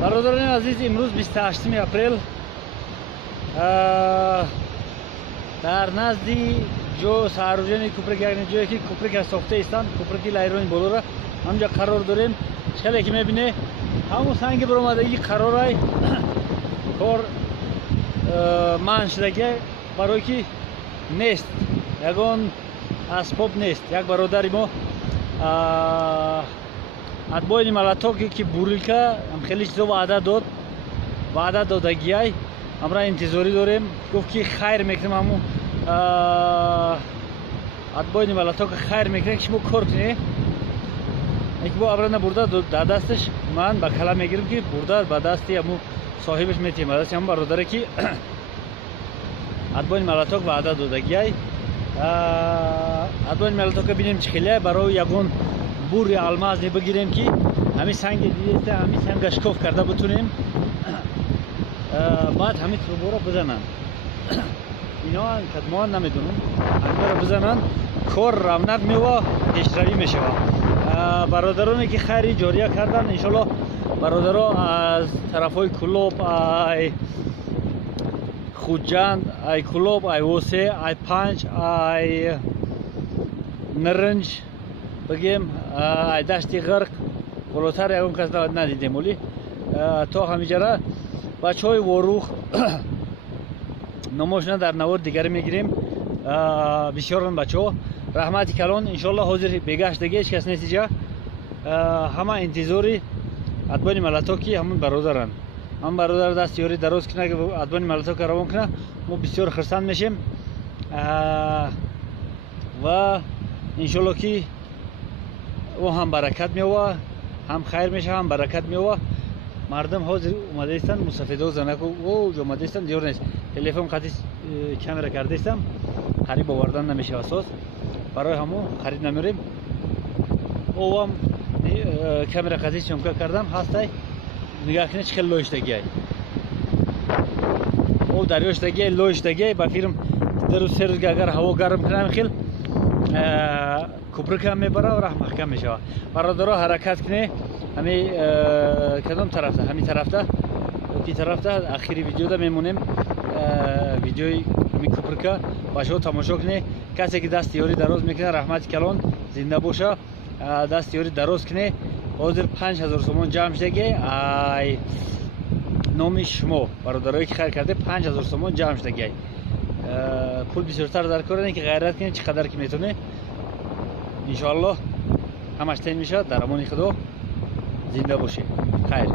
برادران عزیز، امروز 28 اپریل در نزدی جو ساروجنی کوپرک یعنی جایی که کوپرک ساخته ایستند، کوپرکی لایرون بالا را همجا قرار داریم. چقدر که میبینه همون سنگ برآمدگی قراره کار من شدگی برای که نیست، یگان اسباب نیست. یک برادری ما اتباع ملت‌ها که بوریلکا هم خیلی چیزا وعده دادگیای امرا انتظاری داریم. گفت که خیر میکنیم، همون اتباع ملت‌ها که خیر میکنه که شما کار کنی. یک با ابرنا برده در دستش من با کلام میگیرم که برده با دستی همون صاحبش میتیم. دستی همون برادره که اتباع ملت‌ها که وعده دادگیای اتباع ملت‌ها که ببینیم چه خیلی برای یگان بوری الماس بگیریم که همین سنگ دیگه همین سنگ شکاف کرده بتونیم بعد همین تروبو را بزنن. اینا کدمان نمیدونم همین را بزنن کار رونق میوه پیشروی میشه. برادرانی که خیری جاریه کردن انشالله برادرها از طرفای کلوب ای خودجند ای کلوب ای وسه ای پنج ای نرنج بگیم ای دشتی غرق بالاتر یکم کس ندیدیم، ولی تا همیجره بچه های واروخ نماشنه در نوار دیگری میگیریم. بسیار بچه ها رحمتی کلان انشالله حاضر بگشت دیگه هیچ کس نیست اینجا. همه انتظاری اتباع ملت‌ها که همون برادرن، هم برادر دست یاری دراز کنه که اتباع ملت‌ها که روان کنه. ما بسیار خرسند میشیم و انشالله که او هم برکت میوه، هم خیر میشه، هم برکت میوه. مردم حاضر اومده ایستن، مسافرها زنک او اومده ایستن، دیور نیست. تلفن قطعی کامera کرده ایستم، خرید آوردن نمیشه اساس برای همون خرید نمیریم. او هم کامera قطعی چمکا کردم هستای نگاه کنید چه لوشتگی ای او دریاشتگی لوشتگی با فیلم در سه روز اگر هوا گرم کنه خیلی کوپرک هم میبره و راه محکم میشه. برادرها حرکت کنه همین کدام طرفته، همین طرفته کی طرفته آخری ویدیو دا میمونیم. ویدیوی همین کوپرک باشه تماشا کنه. کسی که دست یاری دراز میکنه رحمت کلان زنده باشه، دست یاری دراز کنه. حاضر 5000 تومان جمع شدگی ای نامی شما برادرایی که خیر کرده 5000 تومان جمع شدگی. پول بسیارتر در کار اینه که غیرت کنه چقدر که میتونه. انشاءالله همش تین میشه. در امان خدا زنده باشه. خیر.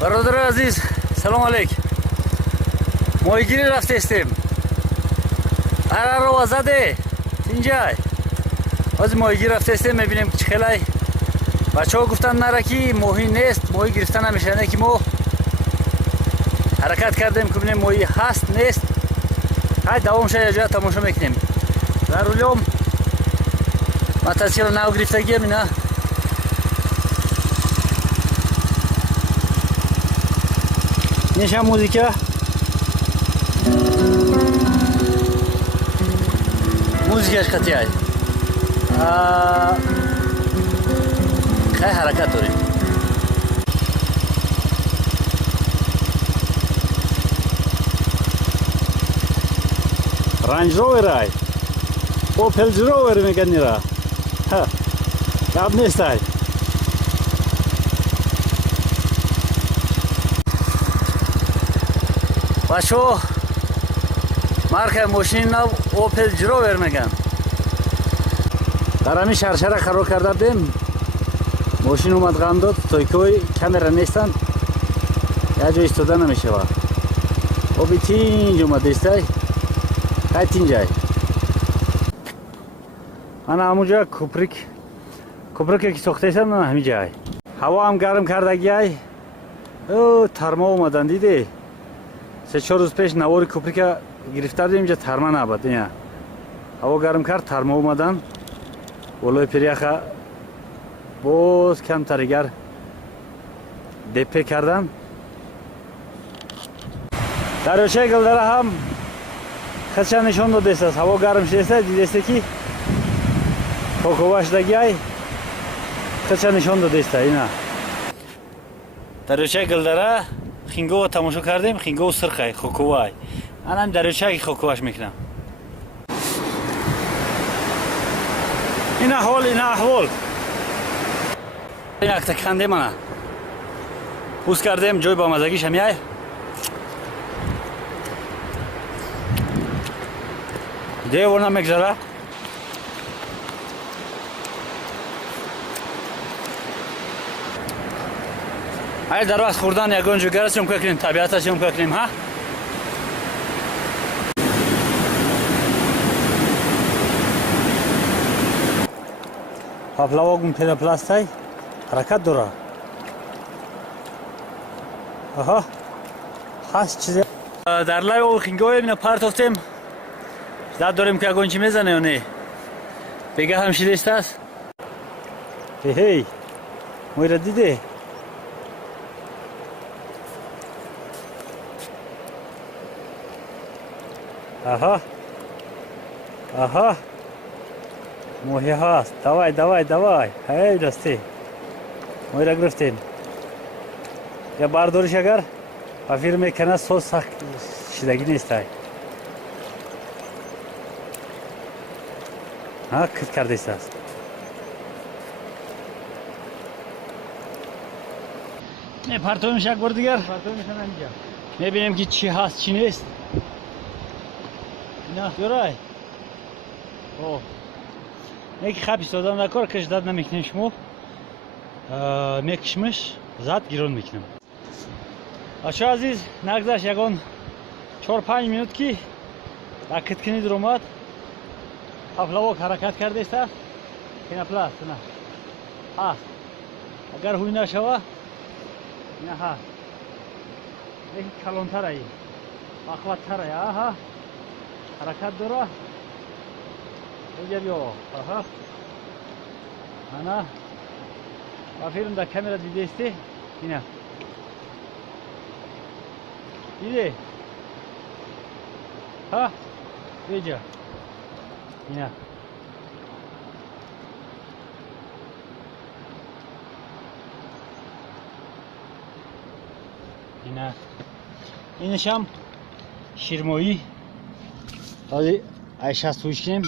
برادر عزیز سلام علیک. ماهیگیری رفته استیم. اره رو زده اینجای از ماهیگیری رفته استیم. میبینیم چه خیلی بچه ها گفتن نره که ماهی نیست، ماهی گرفتن نمیشه. نه که ما حرکت کردیم که ببینیم ماهی هست نیست. های دوام شد جای تماشا میکنیم. در رولیوم متاسیل نو گرفتگیم اینا. نیشم موزیکا موزیکاش قطعی های خیلی حرکت داریم. رنج روور های اوپل روور میگن نیرا کب نیست های. باشو مارک ماشین نو اوپل جروور میگن. در همین شرشره قرار کرده بودیم. ماشین اومد غم داد، تویکوی کامera نیستن. я ҷо истода намешавад. Оби тинҷ омадестай. Қай тинҷай. Ана ҳамуҷа кӯприке ки сохтаисам на ҳамиҷай. Ҳаво ҳам гарм кардагиай. О, тармо омадан диде. 3-4 рӯз пеш навори кӯприка гирифта будем, инҷа тарма набуд. Ина. Ҳаво гарм кард, тармо омадан. Болои пиряха боз камтар игар депе кардан. Дарёчаи Гулдара ҳам хача нишон додест. Ҳаво гарм шудеста, дидесте ки коковаштагиай хача нишон додеста. Ина. Дарёчаи Гулдара хингово тамошо кардем. Хингов сирхай, хоковай. Анам дарёчаи хоковаш мекунам. Ина ҳол, ина аҳвол. Ина актакандем ана. Пус кардем, ҷой ба мазагиш ҳамяй. Девор намегзара. Ай дар вақт хӯрдан ягон ҷӯгара сёмка кунем, табиата сёмка кунем, ҳа? Павлавогум пенопластай ҳаракат дора. Аҳа. ҳаст чизе. Дар лави оби хингове ина партофтем. Зад дорем ки ягон чӣ мезане ё не? Бега ҳам шидестааст. Ҳей. Моира диде? Аҳа. Аҳа. Моҳӣ ҳаст. Давай, давай, давай. Ҳей, расти. Моҳиро гирифтем. Я бардориш агар ба фир мекана соз сахт шидагӣ нестай. Ҳа, кит кардестааст. Партоимш як бор дигар. Партоимшам ҳаминҷа. Мебинем ки чӣ ҳаст, чӣ нест. Ина, ёрай. О. Неки хаб истода накор, каш дад намекунем шумо. Мекишмиш, зад гирон мекунем. Бачаҳо азиз, нагзашт ягон 4-5 минут ки дар киткини дуромад павлавок ҳаракат кардестааст. Пенопласт ина ҳаст. Агар ҳуй нашава, ина ҳаст. Неки калонтарай, бахваттарай, аҳа. ҳаракат дора. Эҷа биё. Аҳа. Ана. Ба филм да камера дидесте? Ина. Диде? Ҳа? Эҷа. Ина. Ина. Инашам ширмоӣ. Ҳозир айшаст ҳуш кунем.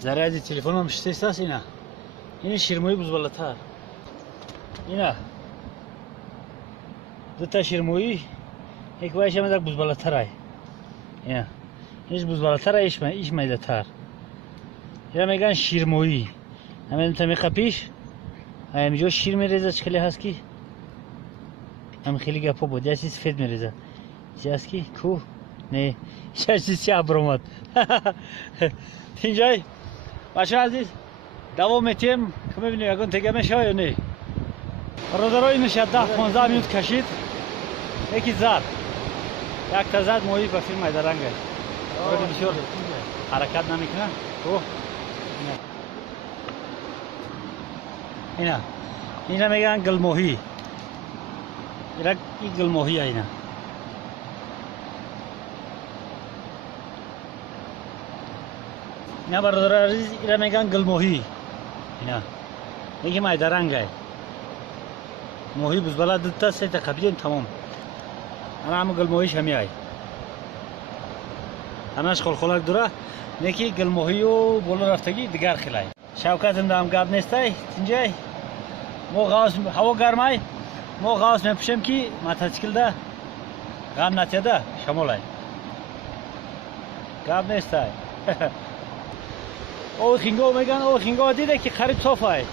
Заряди телефоном шистестааст ина. Ин ширмоӣ бузбалатар. Ина. Дута ширмоӣ, як вайшам так бузбалатарай. Ина. Иш бузбалатарай, иш майдатар. Ина меган ширмоӣ. Ҳамин та меқапиш. Ҳаминҷо шир мереза чикали ҳаст ки. Ҳам хеле гапо буд. Яси сфед мереза. Ҷаст ки ку не. Шаши ча бромад. Тинҷай. Бачаҳо азиз, давом метем. Ки мебинем ягон тега мешава ё не? Бародарои ниша 10-15 минут кашид. Яки зад. Якта зад моҳӣ ба филм айдарангай. Роди бисёр ҳаракат намекунад. О. Ина. Ина меган гулмохи. Ира и гулмохи ина. Ина бародарои азиз, ира меган гулмохи. Ина. Яки майдарангай. Моҳӣ бузбала дудта сета қабидем тамом. Ана ҳама гулмоҳиш ҳамяй. Ҳамаш холхолак дора. Неки гулмоҳию боло рафтагӣ дигар хелай. Шавкатам дам гап нестай. Тинҷай. Мо ғавс ҳаво гармай. Мо ғавс мепӯшем ки мотоциклда ғам натида шамолай. Гап нестай. او خینگو میگن. او خینگو دیده که قریب صافه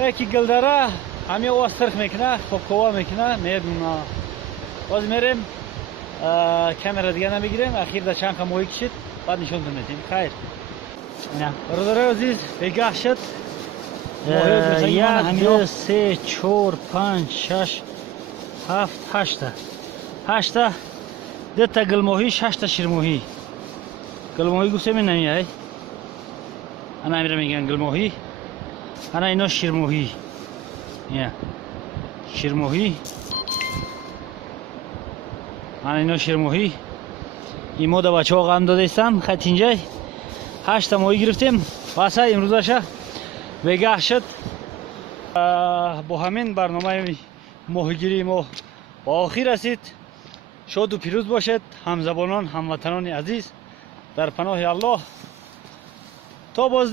یکی گلدره همه او سرخ میکنه خب کوا میکنه میدونه. باز میریم کامera دیگه نمیگیریم. اخیر در چند ماهی کشید بعد نشون میدیم. خیر اینا برادرای عزیز بگاه شد. یک دو سه چهار پنج شش هفت هشتا دتا گلماهی ششتا شیرماهی. گلماهی گوشه می نمیای انا میرم میگن گلماهی. انا اینا شیرماهی. یا شیرماهی انا اینا شیرماهی. این مودا بچه ها غم داده استم. خط اینجا 8 ماهی گرفتیم. واسه امروزش بگاه شد. با همین برنامه ماهیگیری ما با آخر رسید. شاد و پیروز باشد همزبانان هموطنان عزیز. در پناه الله تا باز